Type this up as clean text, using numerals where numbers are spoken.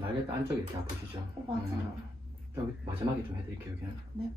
날개 안쪽이 이렇게 아프시죠? 맞아요. 여기 마지막에 좀 해드릴게요. 여기는. 네.